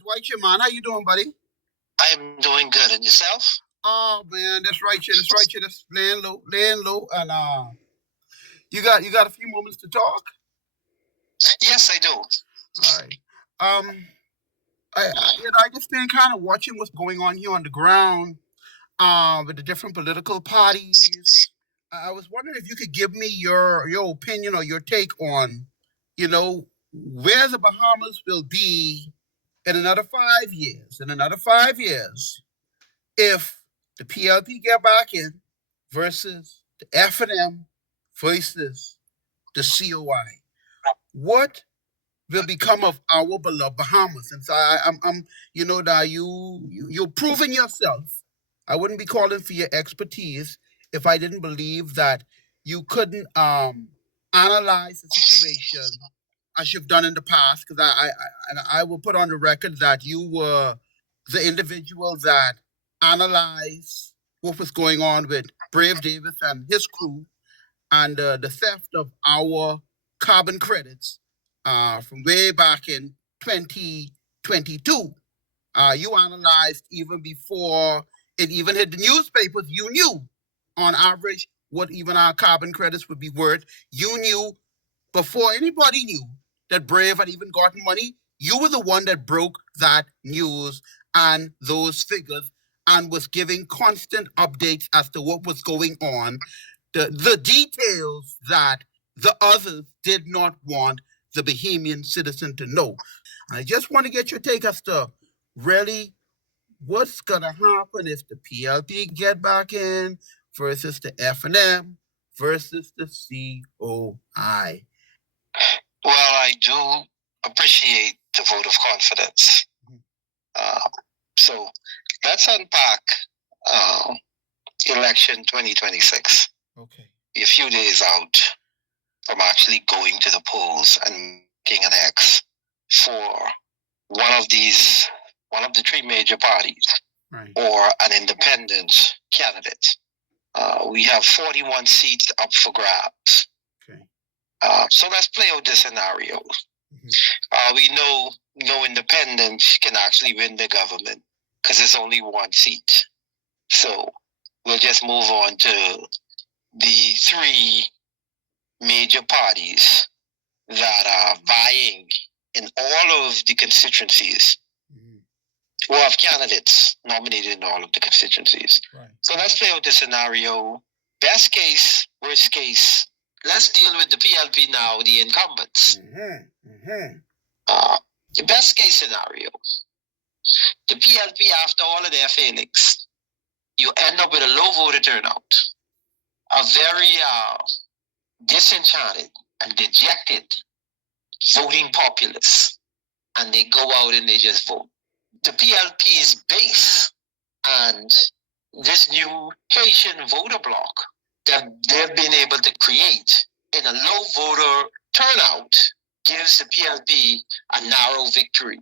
Dwight, your man, how you doing, buddy? I'm doing good. And yourself? Oh man, that's right, you. That's right, you. That's laying low, and you got a few moments to talk. Yes, I do. All right. I just been kind of watching what's going on here on the ground, with the different political parties. I was wondering if you could give me your opinion or your take on, where the Bahamas will be in another 5 years. In another 5 years, if the PLP get back in versus the F&M versus the COI. What will become of our beloved Bahamas? Since I'm that you're proving yourself. I wouldn't be calling for your expertise if I didn't believe that you couldn't analyze the situation as you've done in the past. Because I will put on the record that you were the individual that analyzed what was going on with Brave Davis and his crew and the theft of our carbon credits from way back in 2022. You analyzed even before it even hit the newspapers. You knew on average what even our carbon credits would be worth. You knew before anybody knew that Brave had even gotten money. You were the one that broke that news and those figures and was giving constant updates as to what was going on, the details that the others did not want the Bahamian citizen to know. I just want to get your take as to really what's going to happen if the PLP get back in versus the F&M versus the COI. Well, I do appreciate the vote of confidence. So let's unpack election 2026. Okay. We're a few days out from actually going to the polls and making an X for one of the three major parties, right, or an independent candidate. We have 41 seats up for grabs. Okay. So let's play out the scenario. We know no independent can actually win the government because it's only one seat. So we'll just move on to the three major parties that are vying in all of the constituencies, who have candidates nominated in all of the constituencies. Right. So let's play out the scenario. Best case, worst case. Let's deal with the PLP now, the incumbents. The best case scenario. The PLP, after all of their failings, you end up with a low voter turnout, a very disenchanted and dejected voting populace, and they go out and they just vote. The PLP's base and this new Haitian voter bloc that they've been able to create in a low voter turnout gives the PLP a narrow victory.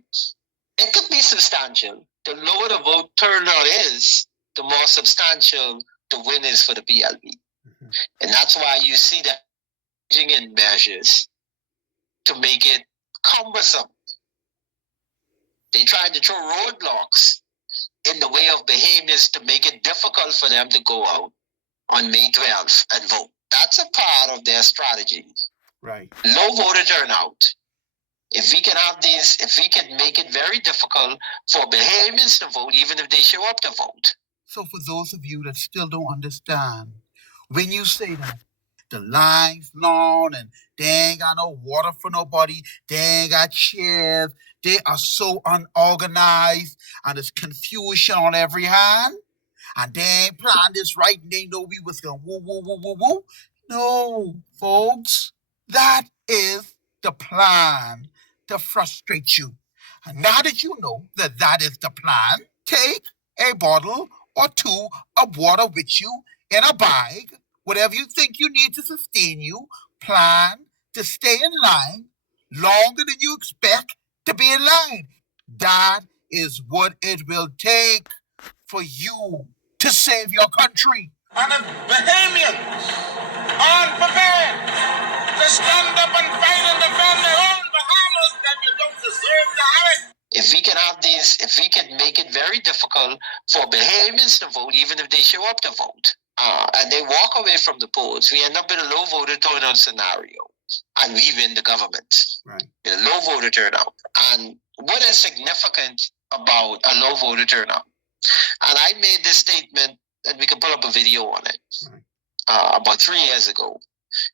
It could be substantial. The lower the vote turnout is, the more substantial the win is for the PLP. And that's why you see that in measures to make it cumbersome. They tried to throw roadblocks in the way of Bahamians to make it difficult for them to go out on May 12th and vote. That's a part of their strategy. Right. Low voter turnout. If we can make it very difficult for Bahamians to vote, even if they show up to vote. So for those of you that still don't understand, when you say that, the line's long and they ain't got no water for nobody, they ain't got chairs, they are so unorganized and there's confusion on every hand, and they ain't planned this right and they know we was going woo, woo, woo, woo, woo. No, folks, that is the plan to frustrate you. And now that you know that that is the plan, take a bottle or two of water with you in a bag, whatever you think you need to sustain you. Plan to stay in line longer than you expect to be in line. That is what it will take for you to save your country. And the Bahamians aren't prepared to stand up and fight and defend their own Bahamas, then you don't deserve to have it. If we can have these, if we can make it very difficult for Bahamians to vote, even if they show up to vote, and they walk away from the polls, we end up in a low voter turnout scenario, and we win the government. Right. In a low voter turnout. And what is significant about a low voter turnout? And I made this statement, and we can pull up a video on it, about 3 years ago,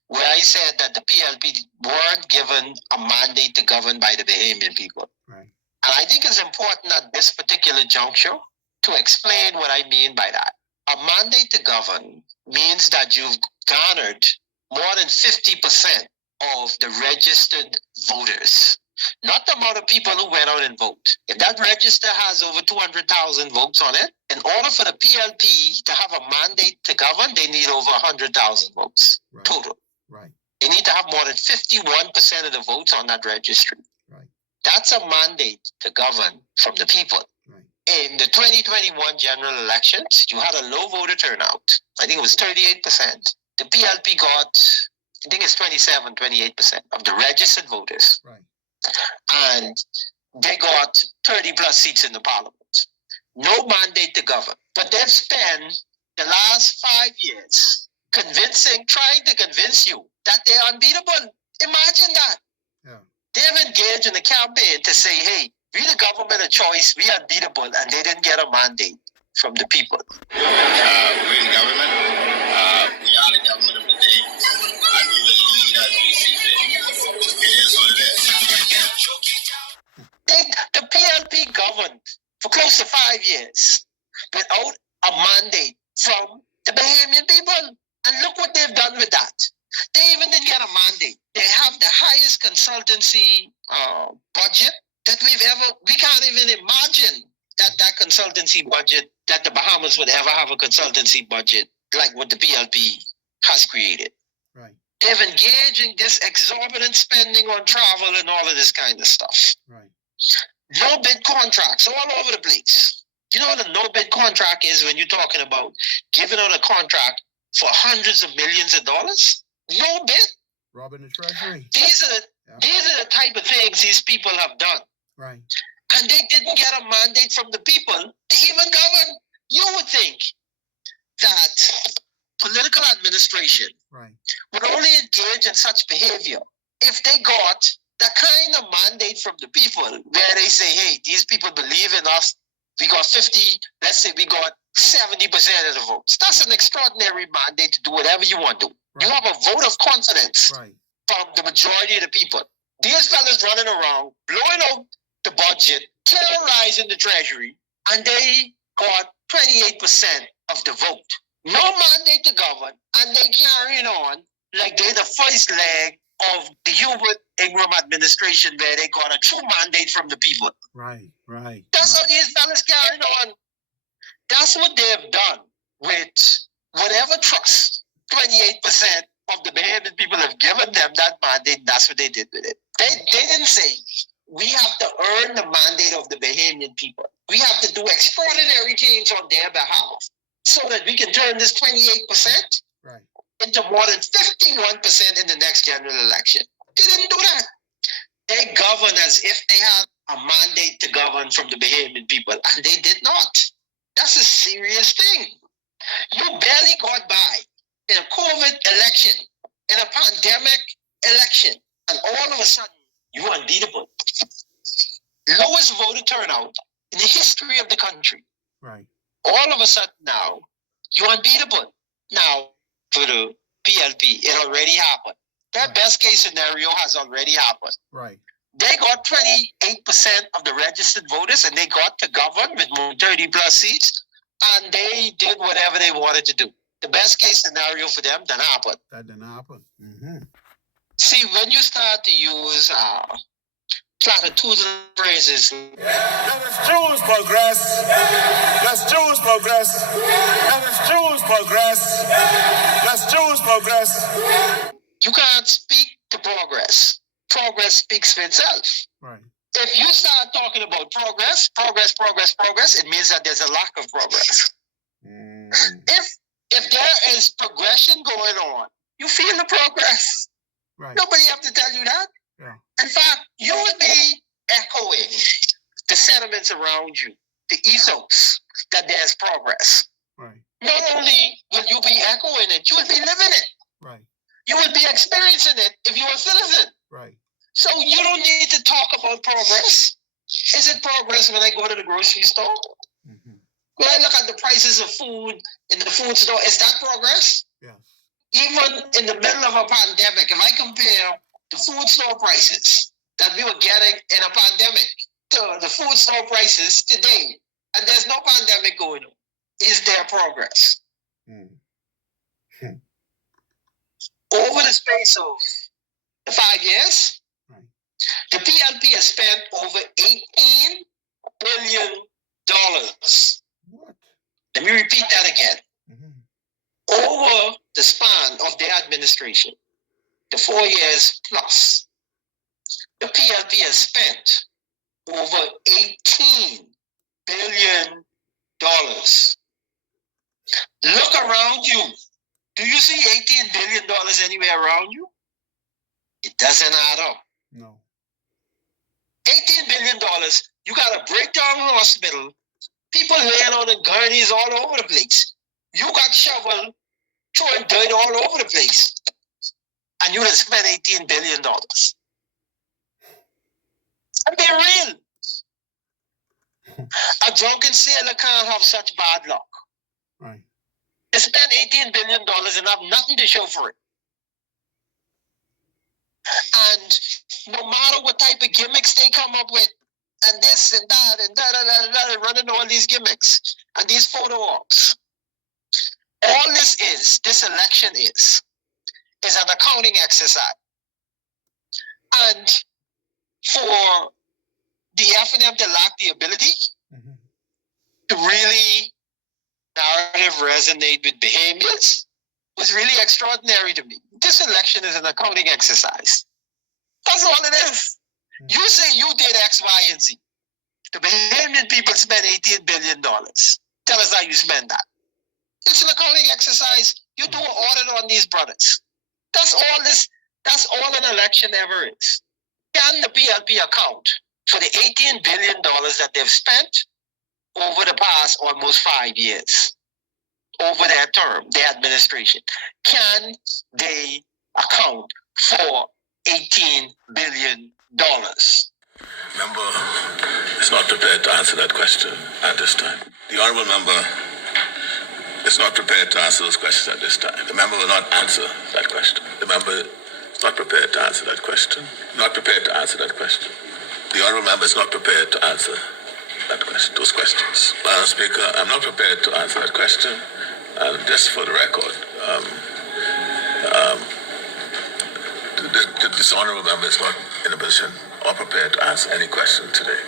where I said that the PLP weren't given a mandate to govern by the Bahamian people. Right. And I think it's important at this particular juncture to explain what I mean by that. A mandate to govern means that you've garnered more than 50% of the registered voters, not the amount of people who went out and vote. If that register has over 200,000 votes on it, in order for the PLP to have a mandate to govern, they need over 100,000 votes total. Right. They need to have more than 51% of the votes on that registry. Right. That's a mandate to govern from the people. Right. In the 2021 general elections, you had a low voter turnout. I think it was 38%. The PLP got, I think it's 27, 28% of the registered voters. Right. And they got 30 plus seats in the parliament. No mandate to govern. But they've spent the last 5 years trying to convince you that they're unbeatable. Imagine that. Yeah. They've engaged in a campaign to say, hey, we the government of choice, we are unbeatable, and they didn't get a mandate from the people. We're the government. We are the government of the day. And we will lead as we see fit. It is what it is. The PLP governed for close to 5 years without a mandate from the Bahamian people. And look what they've done with that. They even didn't get a mandate. They have the highest consultancy budget that we can't even imagine that consultancy budget, that the Bahamas would ever have a consultancy budget like what the PLP has created. Right. They've engaged in this exorbitant spending on travel and all of this kind of stuff. Right. No bid contracts all over the place. You know what a no bid contract is when you're talking about giving out a contract for hundreds of millions of dollars? No bid. Robbing the treasury. These are the type of things these people have done. Right. And they didn't get a mandate from the people to even govern. You would think that political administration would only engage in such behavior if they got the kind of mandate from the people where they say, hey, these people believe in us. We got 50, let's say we got 70% of the votes. That's an extraordinary mandate to do whatever you want to do. Right. You have a vote of confidence from the majority of the people. These fellas running around, blowing out the budget, terrorizing the treasury, and they got 28% of the vote. No mandate to govern, and they carrying on like they're the first leg of the Hubert Ingram administration where they got a true mandate from the people. Right. That's how these fellas carrying on. That's what they've done with whatever trust 28% of the Bahamian people have given them that mandate. That's what they did with it. They didn't say, we have to earn the mandate of the Bahamian people. We have to do extraordinary things on their behalf so that we can turn this 28% into more than 51% in the next general election. They didn't do that. They govern as if they had a mandate to govern from the Bahamian people, and they did not. That's a serious thing. You barely got by in a COVID election, in a pandemic election, and all of a sudden, you're unbeatable. Lowest voter turnout in the history of the country. Right. All of a sudden now, you're unbeatable. Now, for the PLP, it already happened. That best case scenario has already happened. Right. They got 28% of the registered voters, and they got to govern with more 30 plus seats, and they did whatever they wanted to do. The best case scenario for them didn't happen. That didn't happen. Mm-hmm. See, when you start to use platitudes and phrases, Let us choose progress. Let's choose progress. Let us choose progress. Let's choose progress. you can't speak to progress. Progress speaks for itself. Right. If you start talking about progress, it means that there's a lack of progress. If there is progression going on, you feel the progress. Right. Nobody have to tell you that. Yeah. In fact, you would be echoing the sentiments around you, the ethos that there's progress. Right. Not only will you be echoing it, you will be living it. Right. You will be experiencing it if you're a citizen. Right. So you don't need to talk about progress. Is it progress when I go to the grocery store? Mm-hmm. When I look at the prices of food in the food store, is that progress? Yes. Even in the middle of a pandemic, if I compare the food store prices that we were getting in a pandemic to the food store prices today, and there's no pandemic going on, is there progress? Mm-hmm. Over the space of the 5 years, Right. the PLP has spent over $18 billion. What? Let me repeat that again. Mm-hmm. Over the span of their administration, the 4 years plus, the PLP has spent over $18 billion. Look around you. Do you see $18 billion anywhere around you? It doesn't add up. No. $18 billion, you got a breakdown hospital, people laying on the gurneys all over the place. You got shovel, throwing dirt all over the place. And you done spent $18 billion. I'm being real. A drunken sailor can't have such bad luck. Right. They spend $18 billion and have nothing to show for it. And no matter what type of gimmicks they come up with, and this and that and da running all these gimmicks and these photo ops, all this election is an accounting exercise. And for the F&M to lack the ability to really narrative resonate with behaviors was really extraordinary to me. This election is an accounting exercise. That's all it is. You say you did X, Y, and Z. The Bahamian people spent $18 billion. Tell us how you spend that. It's an accounting exercise. You do an audit on these brothers. That's all an election ever is. Can the PLP account for the $18 billion that they've spent over the past almost 5 years, over their term, their administration? Can they account for $18 billion? Member is not prepared to answer that question at this time. The honourable member is not prepared to answer those questions at this time. The member will not answer that question. The member is not prepared to answer that question. Not prepared to answer that question. The honourable member is not prepared to answer that question, those questions. Madam Speaker, I'm not prepared to answer that question. And just for the record, this honourable member is not in a position or prepared to answer any question today.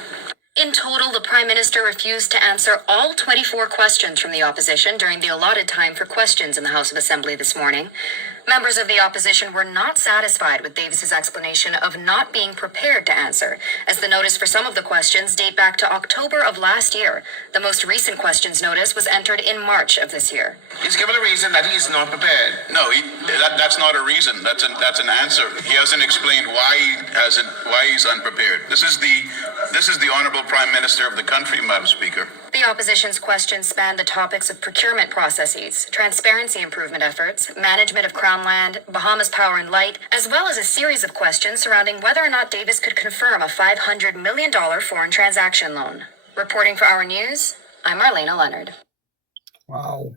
In total, the Prime Minister refused to answer all 24 questions from the opposition during the allotted time for questions in the House of Assembly this morning. Members of the opposition were not satisfied with Davis's explanation of not being prepared to answer, as the notice for some of the questions date back to October of last year. The most recent questions notice was entered in March of this year. He's given a reason that he's not prepared. No, that's not a reason. That's an answer. He hasn't explained why he's unprepared. This is the honourable Prime Minister of the country, Madam Speaker. The opposition's questions spanned the topics of procurement processes, transparency improvement efforts, management of Crown land, Bahamas Power and Light, as well as a series of questions surrounding whether or not Davis could confirm a $500 million foreign transaction loan. Reporting for Our News, I'm Marlena Leonard. Wow.